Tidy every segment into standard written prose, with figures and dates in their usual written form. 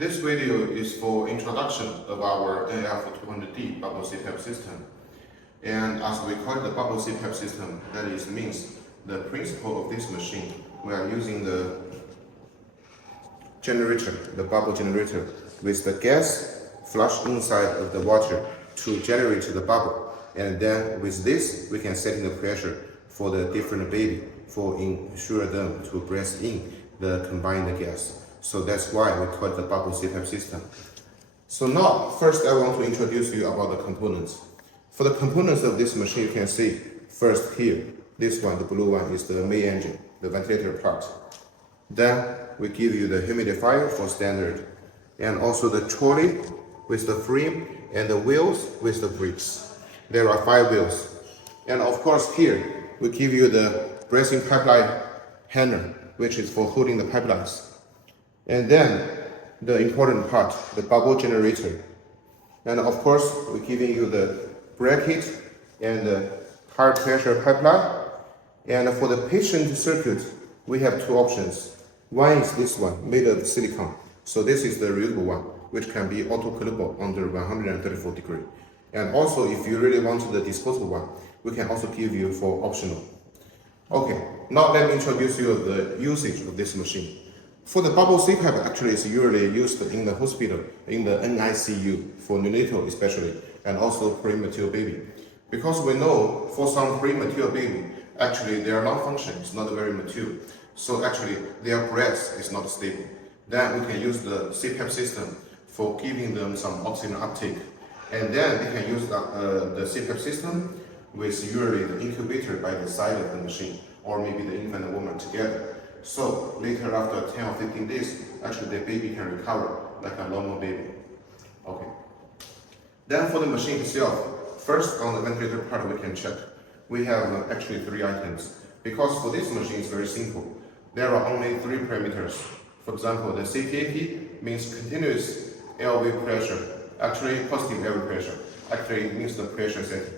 This video is for introduction of our NLF-200D bubble CPAP system. And as we call it the bubble CPAP system, that is means the principle of this machine. We are using the generator, the bubble generator, with the gas flush inside of the water to generate the bubble. And then with this, we can set in the pressure for the different baby for ensure them to breathe in the combined gas. So that's why we call it the bubble CPAP system. So now, first I want to introduce you about the components. For the components of this machine, you can see first here, this one, the blue one, is the main engine, the ventilator part. Then we give you the humidifier for standard, and also the trolley with the frame and the wheels with the brakes. There are 5 wheels. And of course here, we give you the breathing pipeline hanger, which is for holding the pipelines. And then the important part, the bubble generator. And of course, we're giving you the bracket and the high pressure pipeline. And for the patient circuit, we have 2 options. One is this one, made of silicone. So this is the reusable one, which can be auto-coolable under 134 degrees. And also, if you really want the disposable one, we can also give you for optional. Okay, now let me introduce you the usage of this machine. For the bubble CPAP, actually is usually used in the hospital, in the NICU, for neonatal especially, and also premature baby. Because we know for some premature baby, actually their lung function is not very mature. So actually their breath is not stable. Then we can use the CPAP system for giving them some oxygen uptake. And then they can use the CPAP system with usually the incubator by the side of the machine, or maybe the infant and woman together. So later after 10 or 15 days, actually the baby can recover like a normal baby. Okay. Then for the machine itself, first on the ventilator part we can check. We have actually 3 items. Because for this machine it's very simple. There are only 3 parameters. For example, the CPAP means continuous airway pressure. Actually positive airway pressure. Actually it means the pressure setting.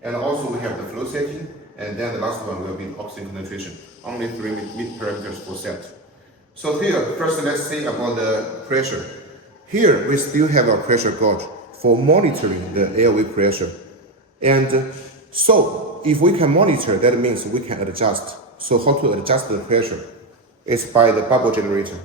And also we have the flow setting. And then the last one will be oxygen concentration. Only 3 parameters for set. So here, first let's see about the pressure. Here we still have a pressure gauge for monitoring the airway pressure. And so if we can monitor, that means we can adjust. So how to adjust the pressure? It's by the bubble generator.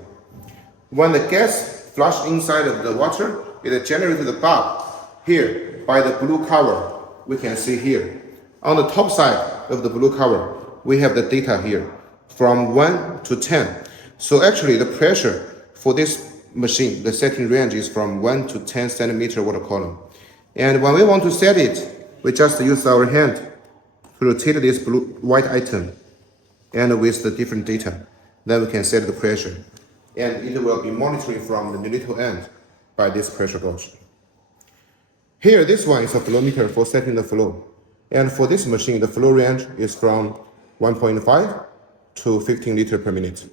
When the gas flush inside of the water, it generates the bubble. Here, by the blue cover, we can see here. On the top side of the blue cover, we have the data here from 1 to 10. So actually the pressure for this machine, the setting range is from 1 to 10 centimeter water column. And when we want to set it, we just use our hand to rotate this white item and with the different data. Then we can set the pressure. And it will be monitoring from the neonatal end by this pressure gauge. Here, this one is a flow meter for setting the flow. And for this machine, the flow range is from 1.5 to 15 liters per minute.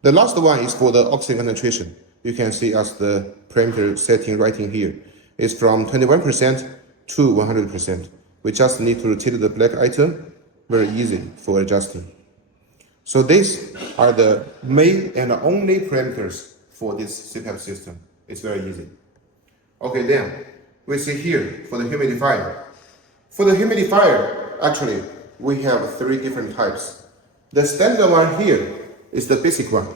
The last one is for the oxygen concentration. You can see as the parameter setting right in here. It's from 21% to 100%. We just need to rotate the black item, very easy for adjusting. So these are the main and only parameters for this CPAP system. It's very easy. Okay, then we see here for the humidifier. For the humidifier, actually, we have 3 different types. The standard one here is the basic one.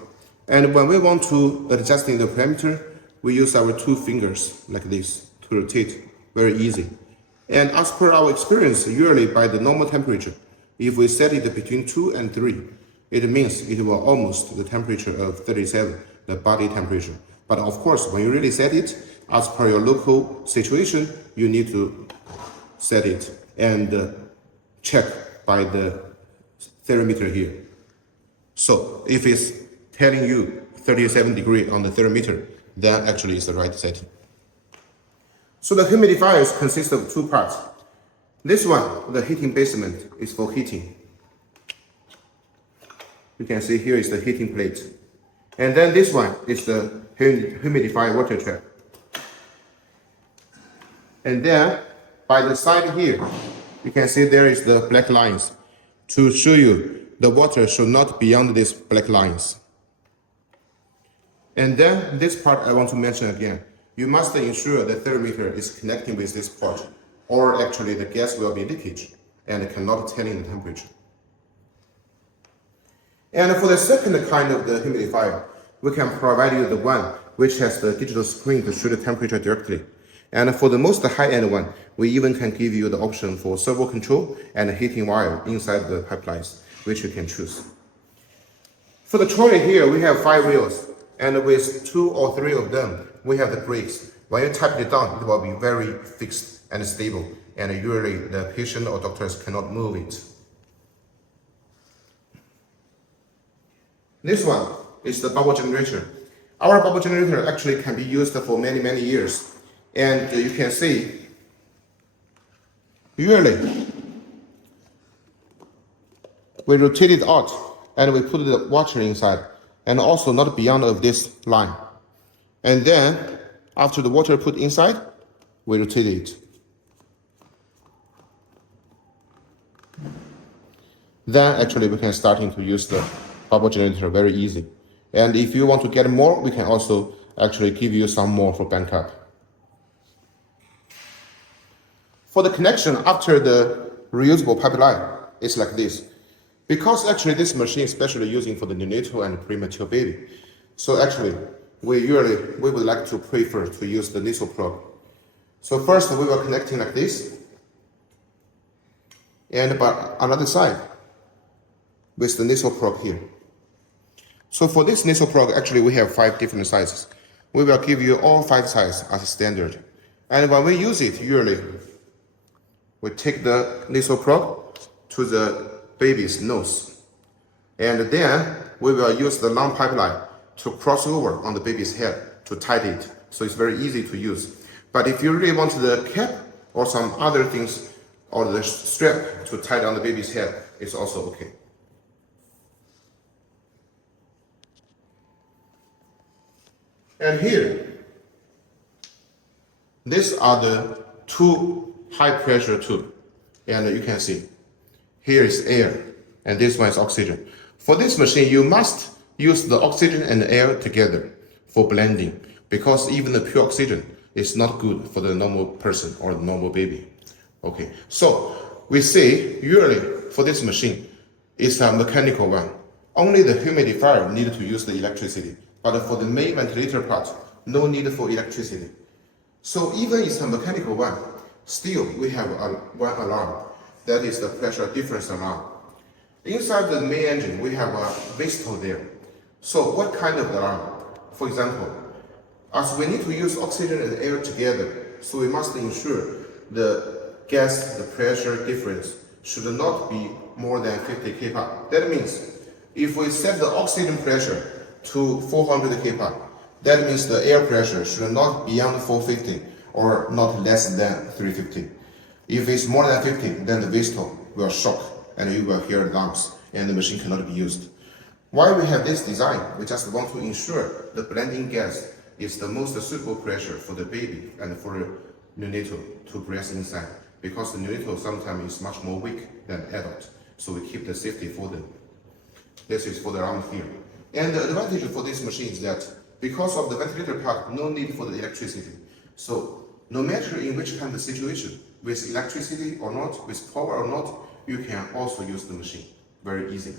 And when we want to adjust in the parameter, we use our 2 fingers like this to rotate, very easy. And as per our experience, usually by the normal temperature, if we set it between 2 and 3, it means it will almost the temperature of 37, the body temperature. But of course, when you really set it, as per your local situation, you need to set it and check by the thermometer here. So if it's telling you 37 degrees on the thermometer, then actually it's the right setting. So the humidifiers consist of 2 parts. This one, the heating basement, is for heating. You can see here is the heating plate. And then this one is the humidifier water trap. And then by the side here, you can see there is the black lines to show you the water should not beyond these black lines. And then this part I want to mention again. You must ensure the thermometer is connecting with this port, or actually the gas will be leakage and cannot tell in the temperature. And for the second kind of the humidifier, we can provide you the one which has the digital screen to show the temperature directly. And for the most high-end one, we even can give you the option for servo control and heating wire inside the pipelines, which you can choose. For the trolley here, we have 5 wheels, and with 2 or 3 of them, we have the brakes. When you tap it down, it will be very fixed and stable, and usually the patient or doctors cannot move it. This one is the bubble generator. Our bubble generator actually can be used for many, many years. And you can see, usually, we rotate it out and we put the water inside, and also not beyond of this line. And then, after the water put inside, we rotate it. Then actually we can start to use the bubble generator very easy. And if you want to get more, we can also actually give you some more for backup. For the connection after the reusable pipeline, it's like this. Because actually this machine is especially using for the neonatal and premature baby. So actually, we would like to prefer to use the nasal plug. So first we will connecting like this. And by another side, with the nasal plug here. So for this nasal plug, actually we have 5 different sizes. We will give you all 5 sizes as a standard. And when we use it, usually, we take the nasal plug to the baby's nose. And then we will use the long pipeline to cross over on the baby's head to tighten it. So it's very easy to use. But if you really want the cap or some other things or the strap to tie down the baby's head, it's also okay. And here, these are the 2 high pressure tubes. And you can see, here is air, and this one is oxygen. For this machine, you must use the oxygen and the air together for blending, because even the pure oxygen is not good for the normal person or the normal baby. Okay, so we say usually for this machine, it's a mechanical one. Only the humidifier need to use the electricity. But for the main ventilator part, no need for electricity. So even it's a mechanical one, still we have one alarm. That is the pressure difference alarm. Inside the main engine, we have a whistle there. So what kind of alarm? For example, as we need to use oxygen and air together, so we must ensure the gas, the pressure difference should not be more than 50 kPa. That means if we set the oxygen pressure to 400 kPa, that means the air pressure should not be beyond 450 or not less than 350. If it's more than 50, then the whistle will shock and you will hear alarms and the machine cannot be used. Why we have this design? We just want to ensure the blending gas is the most suitable pressure for the baby and for the neonatal to breathe inside, because the neonatal sometimes is much more weak than adult, so we keep the safety for them. This is for the alarm here. And the advantage for this machine is that because of the ventilator part, no need for the electricity. So no matter in which kind of situation, with electricity or not, with power or not, you can also use the machine very easily.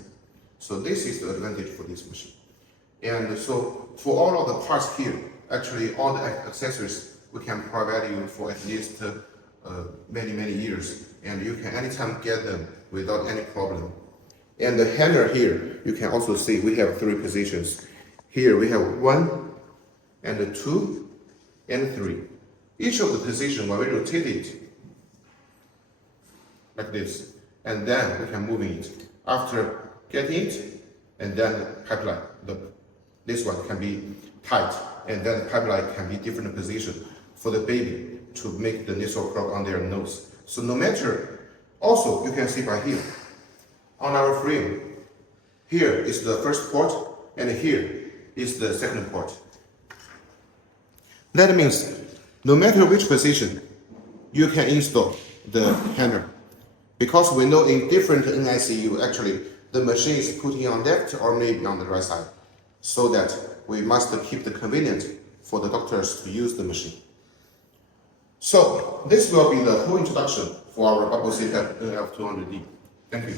So this is the advantage for this machine. And so for all of the parts here, actually all the accessories we can provide you for at least many, many years. And you can anytime get them without any problem. And the handle here, you can also see we have 3 positions. Here we have 1 and 2 and 3. Each of the position, when we rotate it like this, and then we can move it. After getting it, and then the pipeline, this one can be tight, and then the pipeline can be different position for the baby to make the nasal plug on their nose. So no matter, also you can see by here, on our frame, here is the first port, and here is the second port. That means no matter which position, you can install the handle. Because we know in different NICU, actually, the machine is putting on left or maybe on the right side. so that we must keep the convenience for the doctors to use the machine. So this will be the whole introduction for our bubble CPAP NLF-200D. Thank you.